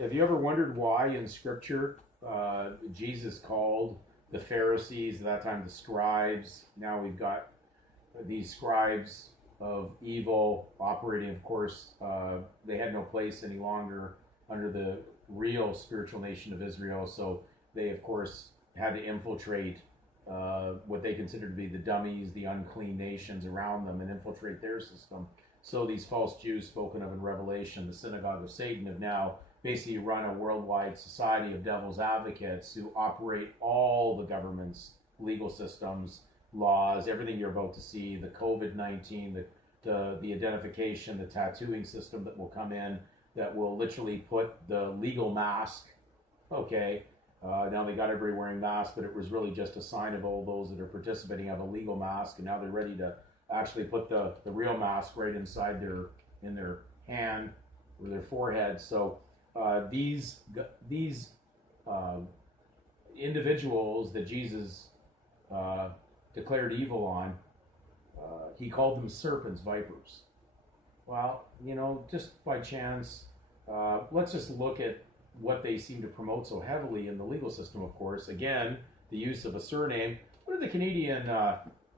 Have you ever wondered why in Scripture Jesus called the Pharisees at that time the scribes? Now we've got these scribes of evil operating, of course. They had no place any longer under the real spiritual nation of Israel, so they, of course, had to infiltrate what they considered to be the dummies, the unclean nations around them, and infiltrate their system. So these false Jews spoken of in Revelation, the synagogue of Satan, have now basically run a worldwide society of devil's advocates who operate all the government's legal systems, laws, everything you're about to see, the COVID-19, the identification, the tattooing system that will come in, that will literally put the legal mask, okay, now they got everybody wearing masks, but it was really just a sign of all those that are participating have a legal mask, and now they're ready to actually put the real mask right inside in their hand or their forehead. So these individuals that Jesus declared evil on, he called them serpents, vipers. Well, just by chance, let's just look at what they seem to promote so heavily in the legal system, of course. Again, the use of a surname. What did the Canadian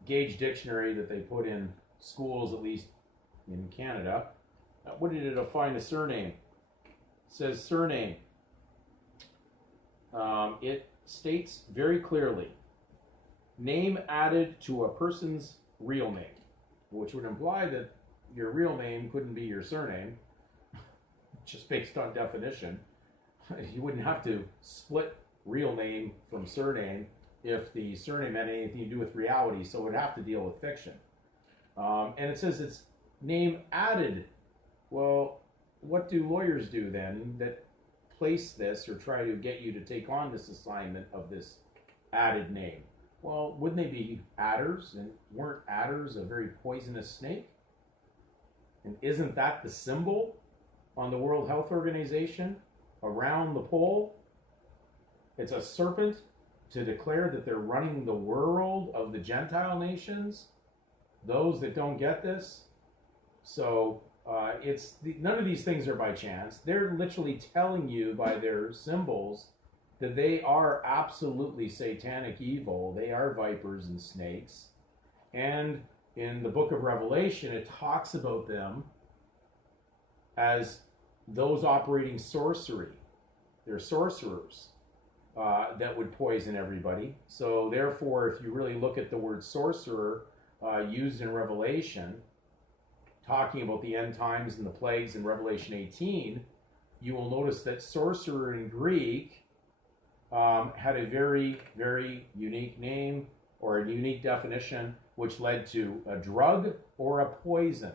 Gage Dictionary that they put in schools, at least in Canada, what did it define a surname? It says surname. It states very clearly, name added to a person's real name, which would imply that your real name couldn't be your surname, just based on definition. You wouldn't have to split real name from surname if the surname had anything to do with reality, so it would have to deal with fiction. And it says it's name added. Well, what do lawyers do then that place this or try to get you to take on this assignment of this added name? Well, wouldn't they be adders? And weren't adders a very poisonous snake? And isn't that the symbol on the World Health Organization around the pole? It's a serpent to declare that they're running the world of the Gentile nations, those that don't get this. So none of these things are by chance. They're literally telling you by their symbols that they are absolutely satanic evil. They are vipers and snakes. And in the book of Revelation, it talks about them as those operating sorcery. They're sorcerers that would poison everybody. So therefore, if you really look at the word sorcerer used in Revelation, talking about the end times and the plagues in Revelation 18, you will notice that sorcerer in Greek had a very, very unique name or a unique definition, which led to a drug or a poison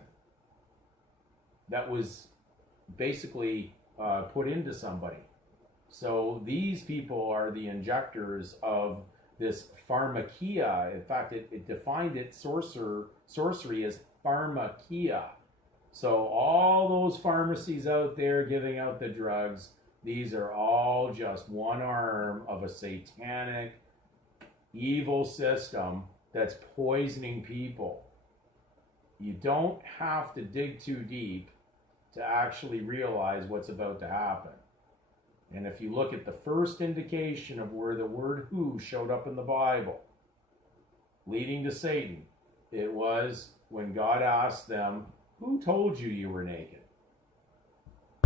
that was basically put into somebody. So these people are the injectors of this pharmakia. In fact, it defined it, sorcery, as pharmakia. So all those pharmacies out there giving out the drugs, these are all just one arm of a satanic, evil system that's poisoning people. You don't have to dig too deep to actually realize what's about to happen. And if you look at the first indication of where the word who showed up in the Bible, leading to Satan, it was when God asked them, who told you you were naked?